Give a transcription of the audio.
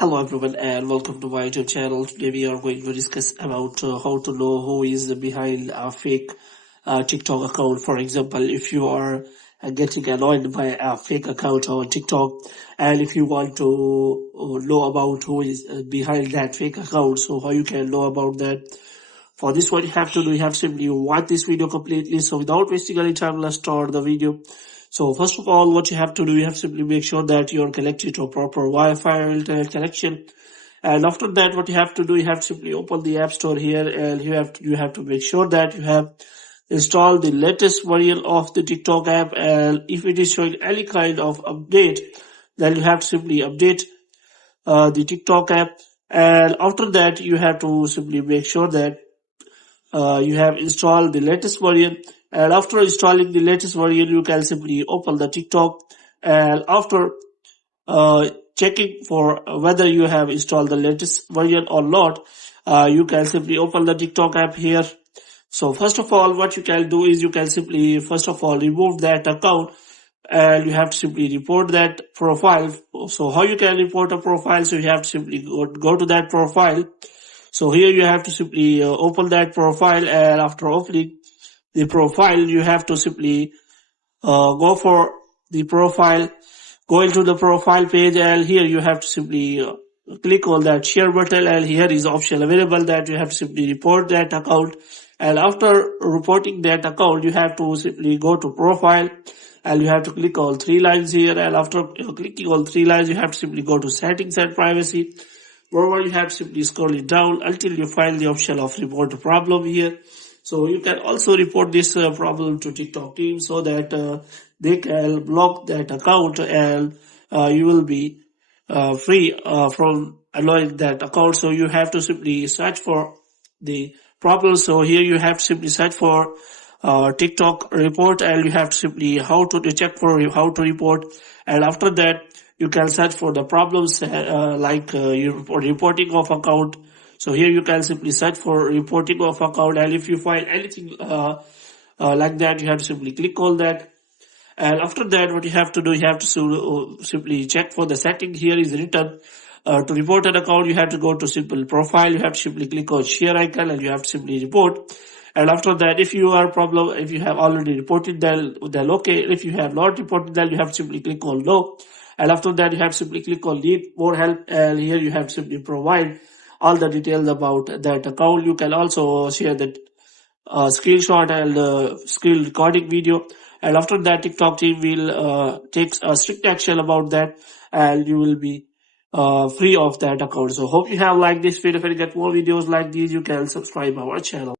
Hello everyone and welcome to my YouTube channel. Today we are going to discuss about how to know who is behind a fake TikTok account. For example, if you are getting annoyed by a fake account on TikTok and if you want to know about who is behind that fake account, so how you can know about that. For this, what you have to do, you have simply watch this video completely. So without wasting any time, let's start the video. So first of all, what you have to do, you have to simply make sure that you are connected to a proper Wi-Fi or internet connection. And after that, what you have to do, you have to simply open the App Store here, and you have to make sure that you have installed the latest version of the TikTok app. And if it is showing any kind of update, then you have to simply update the TikTok app. And after that, you have to simply make sure that you have installed the latest version, and after installing the latest version you can simply open the TikTok, and after checking for whether you have installed the latest version or not, you can simply open the TikTok app here. So first of all, what you can do is you can simply first of all remove that account, and you have to simply report that profile. So how you can report a profile? So you have to simply go to that profile. So here you have to simply open that profile, and after opening the profile, you have to simply go for the profile, go into the profile page, and here you have to simply click on that share button, and here is option available that you have to simply report that account. And after reporting that account, you have to simply go to profile, and you have to click on three lines here, and after clicking on three lines, you have to simply go to settings and privacy. Moreover, you have to simply scroll it down until you find the option of report the problem here. So you can also report this problem to TikTok team so that they can block that account, and you will be free from allowing that account. So you have to simply search for the problem. So here you have to simply search for TikTok report, and you have to simply how to check for how to report, and after that you can search for the problems like reporting of account. So here you can simply search for reporting of account, and if you find anything like that, you have to simply click on that. And after that, what you have to do, you have to simply check for the setting. Here is written to report an account, you have to go to simple profile, you have to simply click on share icon, and you have to simply report. And after that, if you have already reported, then okay. If you have not reported, then you have to simply click on no. And after that, you have to simply click on need more help, and here you have to simply provide all the details about that account. You can also share that screenshot and screen recording video, and after that TikTok team will take a strict action about that, and you will be free of that account. So hope you have liked this video. If you get more videos like these, you can subscribe our channel.